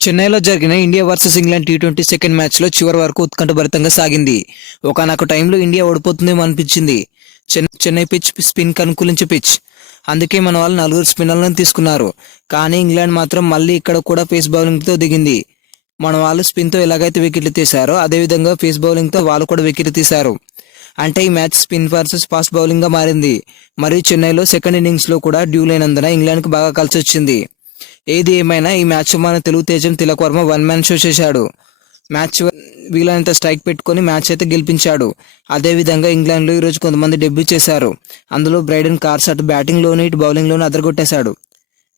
చెన్నైలో జరిగిన India versus England T20 second మ్యాచ్లో చివరి వరకు ఉత్కంఠభరితంగా సాగింది. ఒకనొక టైంలో ఇండియా ఓడిపోతుందేమో అనిపించింది. చెన్నై పిచ్ స్పిన్కి అనుకూలించే పిచ్, అందుకే మన వాళ్ళు 4 స్పిన్నర్లను తీసుకున్నారు. కానీ ఇంగ్లాండ్ మాత్రం మళ్ళీ ఇక్కడ కూడా పేస్ బౌలింగ్తో దిగింది. మన వాళ్ళు స్పిన్తో ఎలాగైతే వికెట్లు తీశారో అదేవిధంగా పేస్ బౌలింగ్తో వాళ్ళు కూడా వికెట్లు తీశారు. అంటే ఈ మ్యాచ్ స్పిన్ వర్సెస్ ఫాస్ట్ బౌలింగ్గా మారింది. మరియు చెన్నైలో సెకండ్ ఇన్నింగ్స్లో కూడా డ్యూ లేనందున ఇంగ్లాండ్కి బాగా కలిసి వచ్చింది. ఏది ఏమైనా ఈ మ్యాచ్ మన తెలుగు తేజం Tilak Varma one man show చేశాడు. మ్యాచ్ వీలైనంత స్ట్రైక్ పెట్టుకొని మ్యాచ్ అయితే గెలిపించాడు. అదేవిధంగా ఇంగ్లాండ్లో ఈరోజు కొంతమంది డెబ్యూ చేశారు. అందులో బ్రైడెన్ కార్స్ అటు బ్యాటింగ్లోని ఇటు బౌలింగ్లోని అదరగొట్టేశాడు.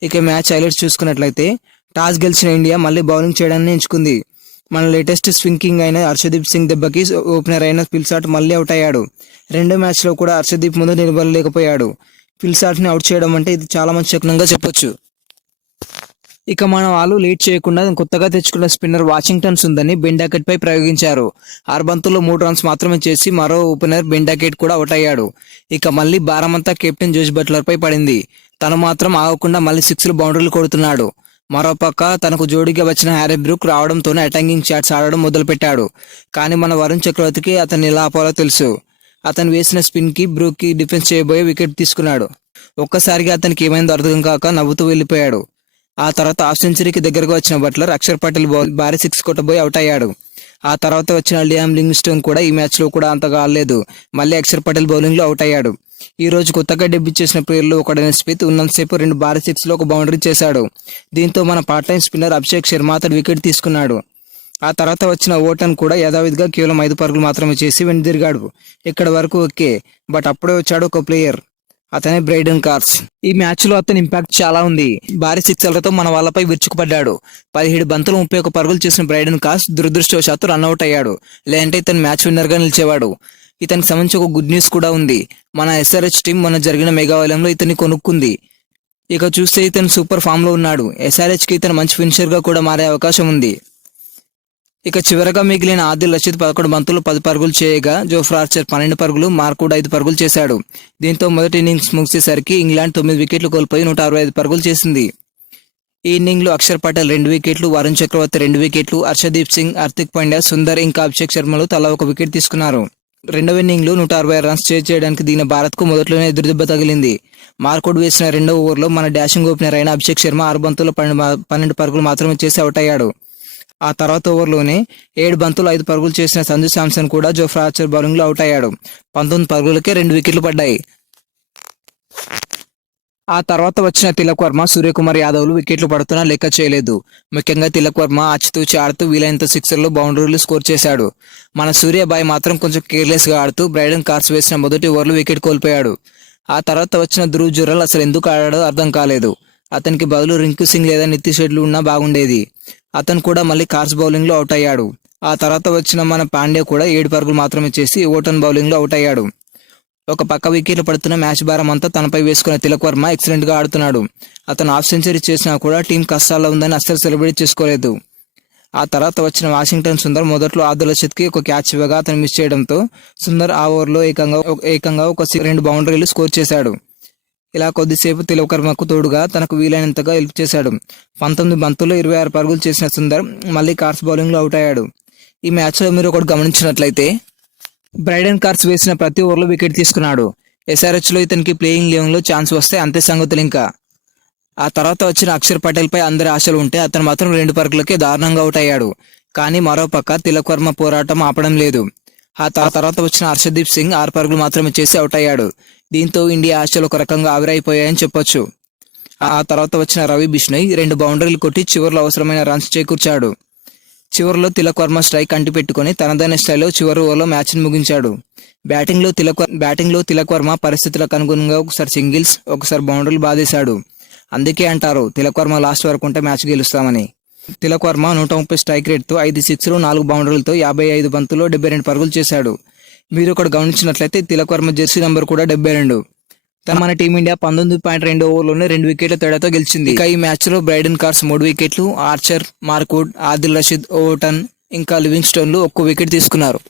ఇక మ్యాచ్ హైలైట్స్ చూసుకున్నట్లయితే టాస్ గెలిచిన ఇండియా మళ్ళీ బౌలింగ్ చేయడాన్ని ఎంచుకుంది. మన లేటెస్ట్ స్వింగ్ కింగ్ అయిన హర్షదీప్ సింగ్ దెబ్బకి ఓపెనర్ అయిన పిల్సాట్ మళ్ళీ అవుట్ అయ్యాడు. రెండో మ్యాచ్లో కూడా హర్షదీప్ ముందు నిలబడలేకపోయాడు. పిల్సాట్ని అవుట్ చేయడం అంటే ఇది చాలా మంచి శకునంగా చెప్పొచ్చు. ఇక మన వాళ్ళు లేట్ చేయకుండా కొత్తగా తెచ్చుకున్న స్పిన్నర్ వాషింగ్టన్ సుందర్ని బెండాకెట్ పై ప్రయోగించారు. 6 బంతుల్లో 3 రన్స్ మాత్రమే చేసి మరో ఓపెనర్ బెండాకెట్ కూడా అవుట్ అయ్యాడు. ఇక మళ్ళీ భారమంతా కెప్టెన్ జోష్ బట్లర్ పై పడింది. తను మాత్రం ఆగకుండా మళ్ళీ 6 బౌండరీలు కొడుతున్నాడు. మరోపక్క తనకు జోడీగా వచ్చిన హ్యారీ బ్రూక్ రావడంతోనే అటాకింగ్ షాట్స్ ఆడడం మొదలుపెట్టాడు. కానీ మన వరుణ్ చక్రవర్తికి అతన్ని ఎలా ఆపాలో తెలుసు. అతను వేసిన స్పిన్కి బ్రూక్కి డిఫెన్స్ చేయబోయే వికెట్ తీసుకున్నాడు. ఒక్కసారిగా అతనికి ఏమైందో అర్థం కాక నవ్వుతూ వెళ్ళిపోయాడు. ఆ తర్వాత హాఫ్ సెంచరీకి దగ్గరగా వచ్చిన బట్లర్ అక్షర్ పటేల్ భారీ 6 కొట్టబోయి అవుట్ అయ్యాడు. ఆ తర్వాత వచ్చిన లియామ్ లివింగ్స్టోన్ కూడా ఈ మ్యాచ్లో కూడా అంతగా ఆడలేదు. మళ్ళీ అక్షర్ పటేల్ బౌలింగ్లో అవుట్ అయ్యాడు. ఈ రోజు కొత్తగా డెబ్యూ చేసిన ప్లేయర్లు ఒకడైన స్మిత్ ఉన్నంతసేపు 2 భారీ 6లో ఒక బౌండరీ చేశాడు. దీంతో మన part time spinner Abhishek Sharma అతడు వికెట్ తీసుకున్నాడు. ఆ తర్వాత వచ్చిన ఓటన్ కూడా యథావిధిగా కేవలం 5 పరుగులు మాత్రమే చేసి వెనుదిరిగాడు. ఇక్కడ వరకు ఓకే, బట్ అప్పుడే వచ్చాడు ఒక ప్లేయర్, అతనే బ్రైడెన్ కార్స్. ఈ మ్యాచ్ లో అతని ఇంపాక్ట్ చాలా ఉంది. భారీ 6లతో మన వాళ్ళపై విరుచుకుపడ్డాడు. 17 బంతులు 31 పరుగులు చేసిన బ్రైడెన్ కార్స్ దురదృష్టవశాత్తు రన్అట్ అయ్యాడు. లేదంటే ఇతను మ్యాచ్ విన్నర్ గా నిలిచేవాడు. ఇతనికి సంబంధించి ఒక గుడ్ న్యూస్ కూడా ఉంది. మన SRH టీం మన జరిగిన మెగావలయంలో ఇతన్ని కొనుక్కుంది. ఇక చూస్తే ఇతను సూపర్ ఫామ్ లో ఉన్నాడు. SRH కి ఇతను మంచి ఫినిషర్ గా కూడా మారే అవకాశం ఉంది. ఇక చివరగా మిగిలిన ఆదిల్ రషీద్ 11 బంతులు 10 పరుగులు చేయగా జోఫ్రా ఆర్చర్ 12 పరుగులు, మార్క్వుడ్ 5 పరుగులు చేశాడు. దీంతో మొదటి ఇన్నింగ్స్ ముగిసేసరికి ఇంగ్లాండ్ 9 వికెట్లు కోల్పోయి 165 పరుగులు చేసింది. ఈ ఇన్నింగ్లో అక్షర్ పటేల్ 2 వికెట్లు, వరుణ్ చక్రవర్తి 2 వికెట్లు, హర్షదీప్ సింగ్, హార్దిక్ పాండ్యా, సుందర్ ఇంకా అభిషేక్ శర్మలు తలా 1 వికెట్ తీసుకున్నారు. రెండవ ఇన్నింగ్లో 166 రన్స్ చేయడానికి దిగిన భారత్కు మొదట్లోనే ఎదురుదెబ్బ తగిలింది. మార్క్వుడ్ వేసిన రెండవ ఓవర్లో మన డాషింగ్ ఓపెనర్ అయిన అభిషేక్ శర్మ 6 బంతుల్లో 12 పరుగులు మాత్రమే చేసి అవుట్ అయ్యాడు. ఆ తర్వాత ఓవర్లోనే 7 బంతులు 5 పరుగులు చేసిన సంజు శాంసన్ కూడా జోఫ్రా ఆర్చర్ బౌలింగ్లో అవుట్ అయ్యాడు. 19 పరుగులకే 2 వికెట్లు పడ్డాయి. ఆ తర్వాత వచ్చిన తిలక్ వర్మ, సూర్యకుమార్ యాదవ్లు వికెట్లు పడుతున్నా లెక్క చేయలేదు. ముఖ్యంగా తిలక్ వర్మ ఆచితూచి ఆడుతూ వీలైనంత 6లో బౌండరీలు స్కోర్ చేశాడు. మన సూర్యబాయ్ మాత్రం కొంచెం కేర్లెస్గా ఆడుతూ బ్రైడెన్ కార్స్ వేసిన మొదటి ఓవర్లో వికెట్ కోల్పోయాడు. ఆ తర్వాత వచ్చిన ధ్రువ్ జురెల్ అసలు ఎందుకు ఆడాడో అర్థం కాలేదు. అతనికి బదులు రింకు సింగ్ లేదా నితీష్ రెడ్డి ఉన్నా బాగుండేది. అతను కూడా మళ్ళీ కార్స్ బౌలింగ్లో అవుట్ అయ్యాడు. ఆ తర్వాత వచ్చిన మన పాండ్యా కూడా 7 పరుగులు మాత్రమే చేసి ఓటన్ బౌలింగ్లో అవుట్ అయ్యాడు. ఒక పక్క వికెట్లు పడుతున్న మ్యాచ్ భారం అంతా తనపై వేసుకున్న తిలక్ వర్మ ఎక్సలెంట్గా ఆడుతున్నాడు. అతను హాఫ్ సెంచరీ చేసినా కూడా టీం కష్టాల్లో ఉందని అస్సలు సెలబ్రేట్ చేసుకోలేదు. ఆ తర్వాత వచ్చిన వాషింగ్టన్ సుందర్ మొదట్లో ఆదిల్ రషీద్కి ఒక క్యాచ్ ఇవ్వగా అతను మిస్ చేయడంతో సుందర్ ఆ ఓవర్లో ఏకంగా ఒక 2 బౌండరీలు స్కోర్ చేశాడు. ఇలా కొద్దిసేపు తిలక్ వర్మకు తోడుగా తనకు వీలైనంతగా హెల్ప్ చేశాడు. 19 బంతుల్లో 26 పరుగులు చేసిన సుందర్ మళ్ళీ కార్స్ బౌలింగ్లో అవుట్ అయ్యాడు. ఈ మ్యాచ్లో మీరు ఒకటి గమనించినట్లయితే బ్రైడెన్ కార్స్ వేసిన ప్రతి ఓవర్లో వికెట్ తీసుకున్నాడు. SRHలో ఇతనికి ప్లేయింగ్ 11లో ఛాన్స్ వస్తే అంతే సంగతులు ఇంకా. ఆ తర్వాత వచ్చిన అక్షర్ పటేల్ పై అందరి ఆశలు ఉంటే అతను మాత్రం 2 పరుగులకే దారుణంగా అవుట్ అయ్యాడు. కానీ మరోపక్క తిలక్ వర్మ పోరాటం ఆపడం లేదు. ఆ తర్వాత వచ్చిన హర్షదీప్ సింగ్ 6 పరుగులు మాత్రమే చేసి అవుట్ అయ్యాడు. దీంతో ఇండియా ఆశలు ఒక రకంగా ఆవిరైపోయాయని చెప్పొచ్చు. ఆ తర్వాత వచ్చిన రవి బిష్ణోయ్ 2 బౌండరీలు కొట్టి చివరిలో అవసరమైన రన్స్ చేకూర్చాడు. చివరిలో తిలక్ వర్మ స్ట్రైక్ అంటిపెట్టుకుని తనదైన స్టైల్లో చివరి ఓవర్లో మ్యాచ్ని ముగించాడు. బ్యాటింగ్లో తిలక్ వర్మ పరిస్థితులకు అనుగుణంగా ఒకసారి సింగిల్స్, ఒకసారి బౌండరీలు బాధేశాడు. అందుకే అంటారు తిలక్ వర్మ లాస్ట్ వరకు ఉంటే మ్యాచ్ గెలుస్తామని. తిలక్ వర్మ 130 స్ట్రైక్ రేట్తో 5 6లు 4 బౌండరీలతో 55 బంతుల్లో 72 పరుగులు చేశాడు. మీరు ఒకటి గమనించినట్లయితే తిలక్ వర్మ జెర్సీ నంబర్ కూడా 72. మన టీమిండియా 19.2 ఓవర్లోనే 2 వికెట్ల తేడాతో గెలిచింది. ఇక ఈ మ్యాచ్లో బ్రైడెన్ కార్స్ 3 వికెట్లు, Archer, Mark Wood, Adil Rashid, Overton ఇంకా లివింగ్స్టోన్లు 1 వికెట్ తీసుకున్నారు.